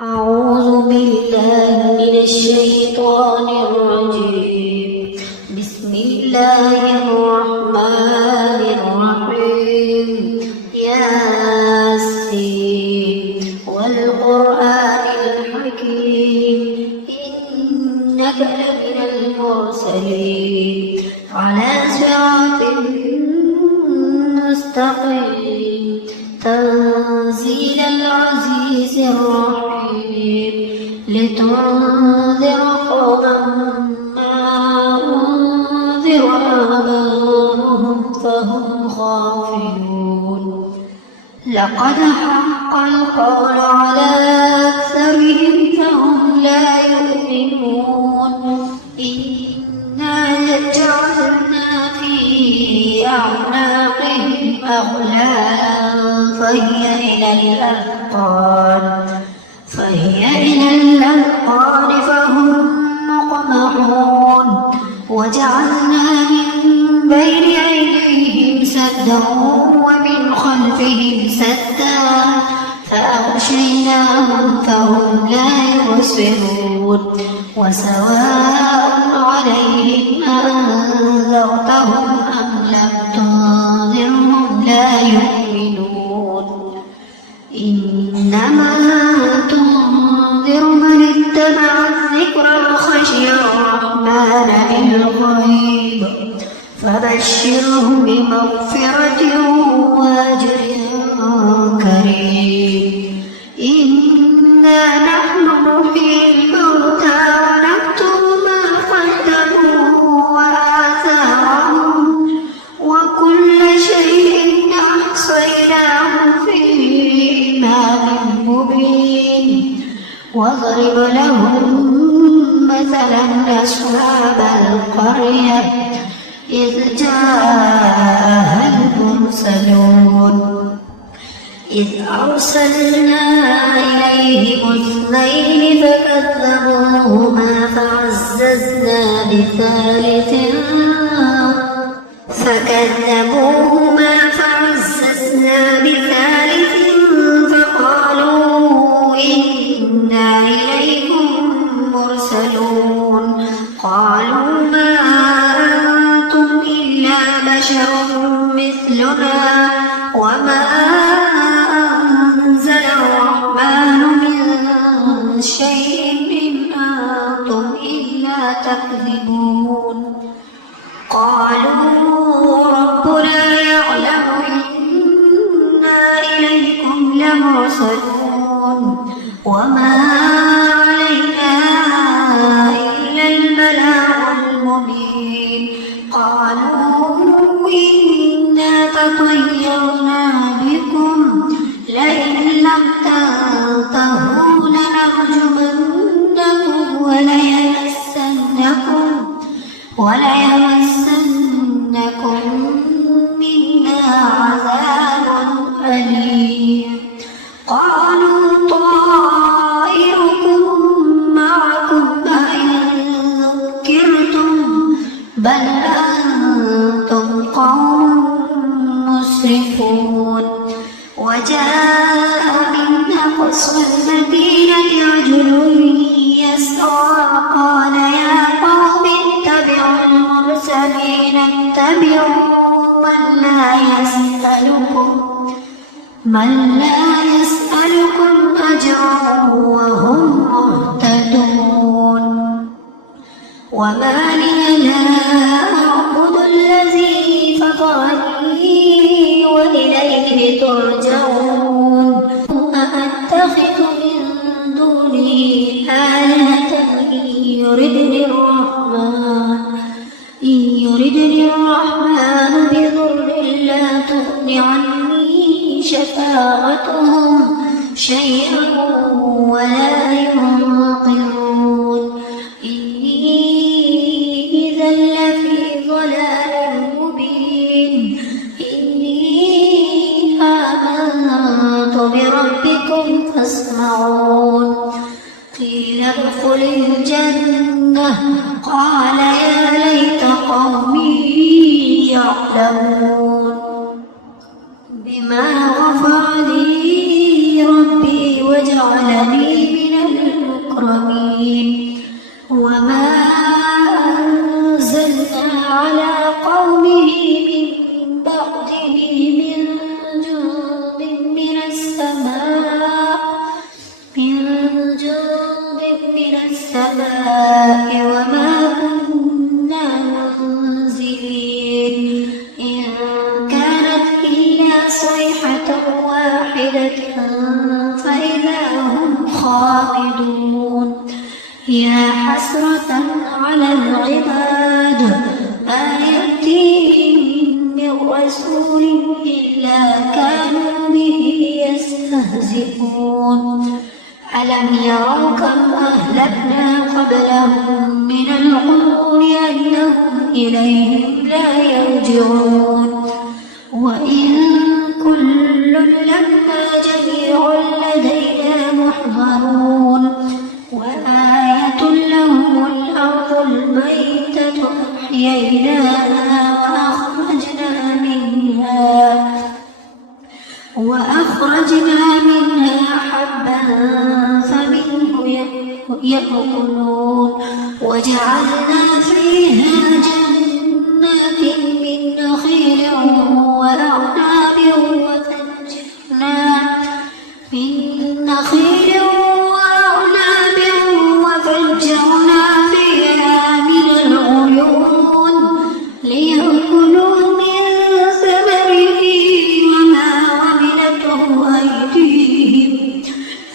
أعوذ بالله من الشيطان الرجيم. بسم الله الرحمن الرحيم. ياسين والقرآن الحكيم إنك لمن المرسلين على صراط مستقيم تنزيل العزيز الرحيم لتنذر قوما ما أنذر آباؤهم فهم غافلون. لقد حق القول على أكثرهم فهم لا يؤمنون. إنا جعلنا في أعناقهم أغلالا فهي إلى الأذقان فهم مقمحون. وجعلنا من بين أيديهم سدا ومن خلفهم سدا فأغشيناهم فهم لا يبصرون. وسواء عليهم أنذرتهم أم لم تنذرهم لا يؤمنون. إنما تنذر من اتبع الذكر وخشي الرحمن بالغيب فبشره بمغفرة وأجر كريم. إنا نحن نحيي الموتى ونكتب ما قدموا وآثارهم وكل شيء أحصيناه في إمام مبين. واضرب لهم مثلا أصحاب القرية إذ جاءها المرسلون إذ أرسلنا إليهم اثنين فكذبوهما فعززنا بثالث فقالوا إنا إليكم مرسلون. قالوا ما أنتم إلا بشر مثلنا وما أنزل الرحمن من شيء إن أنتم إلا تكذبون. قالوا ربنا يعلم إنا إليكم لمرسلون وما علينا إلا البلاغ المبين. قالوا إنا تطيرنا بكم لئن لم تنتهوا لنرجمنكم وليمسنكم منا عذاب أليم. قالوا طائركم معكم أئن ذكرتم بل أنتم قوم مسرفون. وجاء من أقصى المدينة رجل يسعى قال يا قوم اتبعوا المرسلين اتبعوا من لا يسألكم أجرا وهم مهتدون. وما لي لا أعبد الذي فطرني وإليه ترجعون. أأتخذ من دونه آلهة إن يردني الرحمن بضر لا تغن عني شفاعتهم شيئا ولا ينقذون. إني إذا لفي ضلال مبين. إني آمنت بربكم فاسمعون. قيل ادخل الجنة قال يا ليت قومي يعلمون. بما غفر لي ربي وجعلني من وما كنا منزلين إن كانت إلا صيحة واحدة فإذا هم خامدون يا حسرة على العباد ما يأتيهم من رسول إلا كانوا به يستهزئون ألم يروا كم أهلكنا قبلهم من القرون أنهم إليهم لا يرجعون وإن كل لما جميع لدينا محضرون وآية لهم الأرض الميتة أحييناها وأخرجنا منها حبا فمنه يأكلون وجعلنا فيها جنات من نخيل وأعناب وفجرنا فيها من العيون ليأكلوا من ثمره وما عملته أيديهم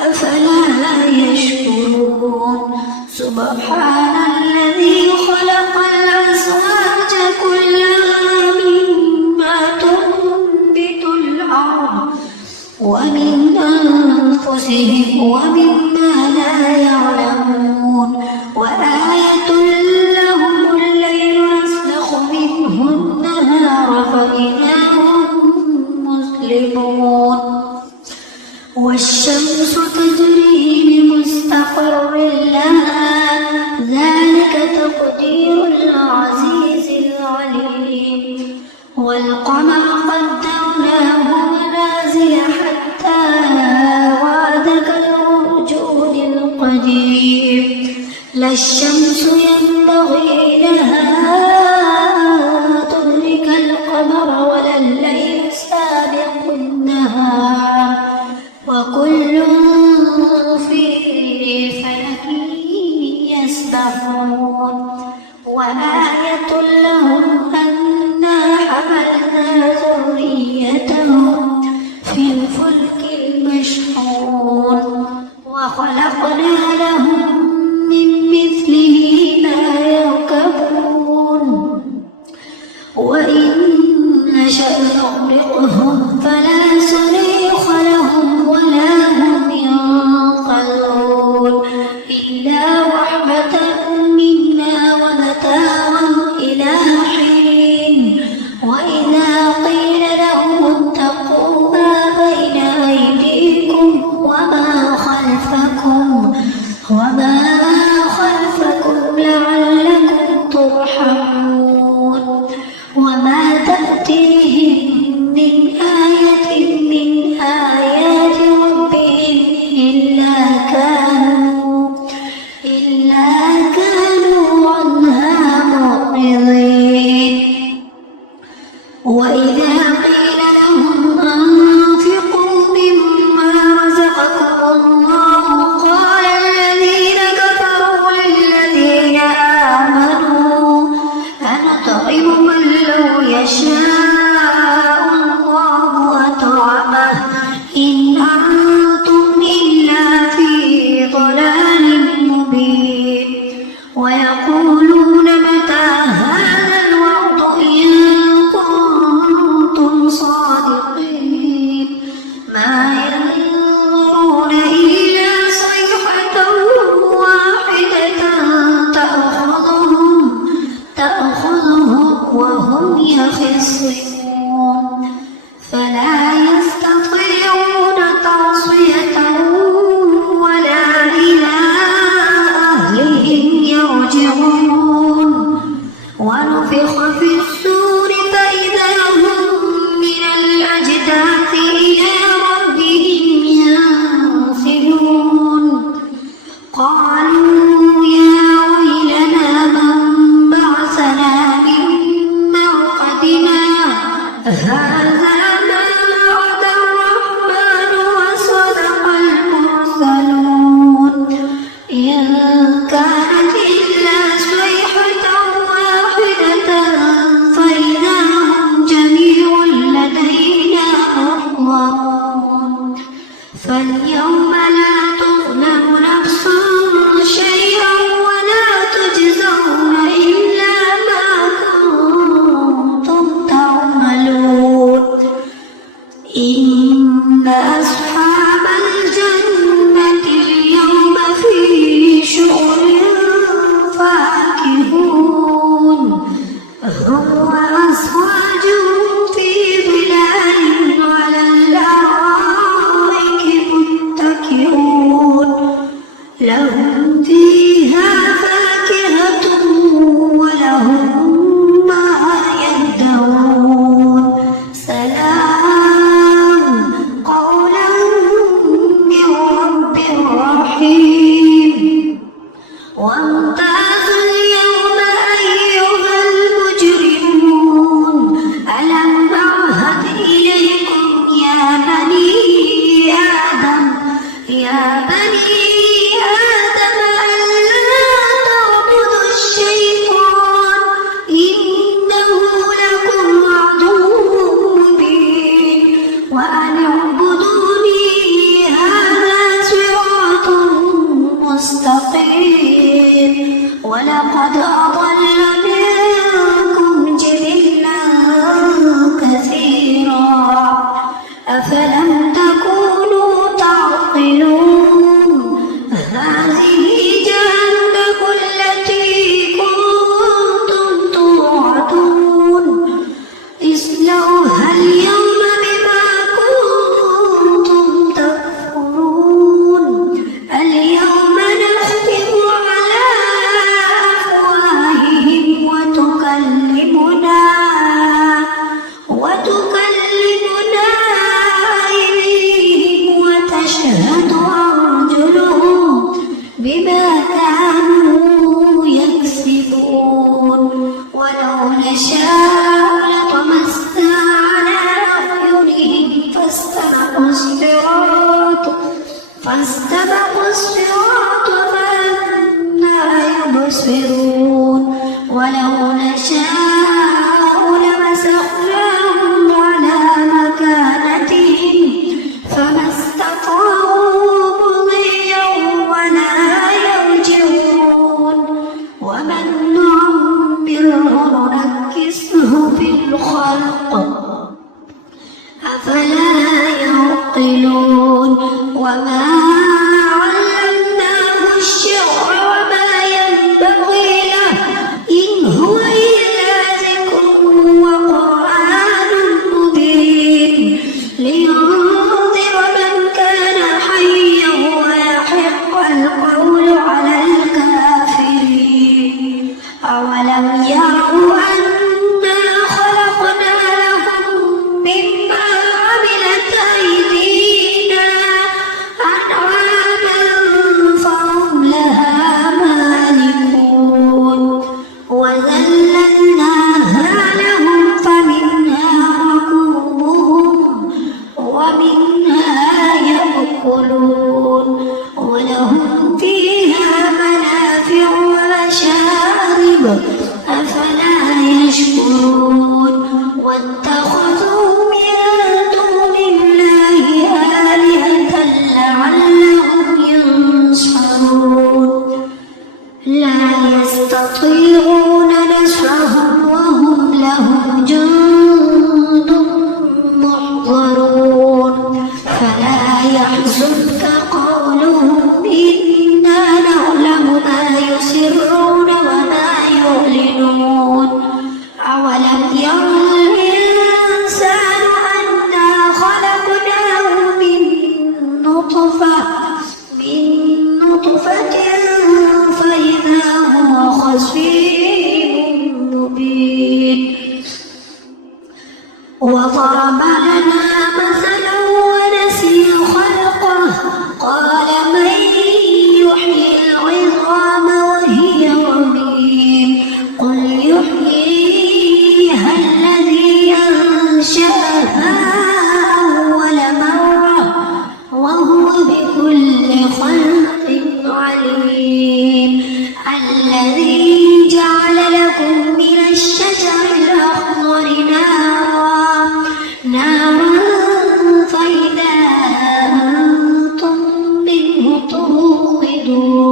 أفلا يشكرون سبحان الذي خلق الأزواج كلها مما تنبت الأرض ومن أنفسهم ومما لا يعلمون وآية لهم الليل نسلخ منه النهار فإذا هم مسلمون والشمس تجري لمستقر لها ذلك تقدير العزيز العليم والقمر قدرناه منازل حتى عاد كالعرجون القديم لا الشمس ينبغي لها تدرك القمر ولا الليل سابق النهار وكل في فلك يسبحون وآية لهم أنا حملنا ذريتهم في الفلك المشحون وخلقنا لهم من مثله ما يركبون وإن نشأ نغرقهم فلا صريخ لهم ولا هم ينقذون إلا رحمة منا ومتاعا إلى حين وإذا قيل لهم اتقوا ما بين أيديكم وما خلفكم لعلكم ترحمون وما تأتيهم من آية من آيات ربهم إلا كانوا عنها معرضين وإذا قيل لهم أنفقوا مما رزقكم الله قال الذين كفروا للذين آمنوا أنطعم من لو يشاء الله أطعمه إن أنتم إلا في ضلال مبين ويقولون متى هذا الوعد إن كنتم صادقين ما ينظرون إلا صيحة واحدة تأخذهم وهم يخصمون فلا يستطيعون توصية ولا إلى أهلهم يرجعون ونفخ في الصور فإذا هم من الأجداث إلى ربهم ينسلون قالوا يا ويلنا من بعثنا من مرقدنا هذا ما وعد الرحمن وصدق المرسلون إن كانت لهم فيها فاكهة ولهم ما يدعون سلام قولا من رب رحيم وامتازوا اليوم أيها المجرمون ألم أعهد إليكم يا بني آدم ألا تعبدوا الشيطان إنه لكم عدو مبين وأن اعبدوني هذا صراط مستقيم ولقد أضل منكم جبلا كثيرا أفلم تكونوا تعقلون هذه جهنم التي كنتم توعدون اصلوها اليوم بما كنتم تكفرون اليوم نختم على أفواههم وتكلمنا أيديهم وتشهد أرجلهم بما كانوا يكسبون ولو نشاء لطمسنا على أعينهم فاستبقوا الصراط فأنى يبصرون ولو نشاء لمسخناهم على مكانتهم فما استطاعوا مضيا ولا يرجعون ومن نعمره ننكسه في الخلق أفلا يعقلون وما علمناه الشعر وما ينبغي له إن هو إلا ذكر وقرآن مبين لينذر من كان حيا ويحق القول على الكافرين أولم يروا أنا خلقنا لهم مما عملت أيدينا أنعاما فهم لها مالكون وذللناها لهم فمنها ركوبهم ومنها يأكلون ولهم فيها منافع ومشارب أفلا يشكرون واتخذوا من دون الله آلهة لعلهم ينصرون لا يستطيعون نصرهم وهم لهم جند محضرون فلا يحزنك قولهم إنا نعلم ما يسرون وما يعلنون أولم يرى الإنسان أنا خلقناه من نطفة فإذا هو خصيم مبين وضرب لنا مثلا ونسي خلقه قال من يحيي العظام وهي رميم قل يحييها الذي أنشأها أول مرة وهو بكل خلق عليم الذي جعل لكم من الشجر الأخضر نارا فإذا أنتم منه توقدون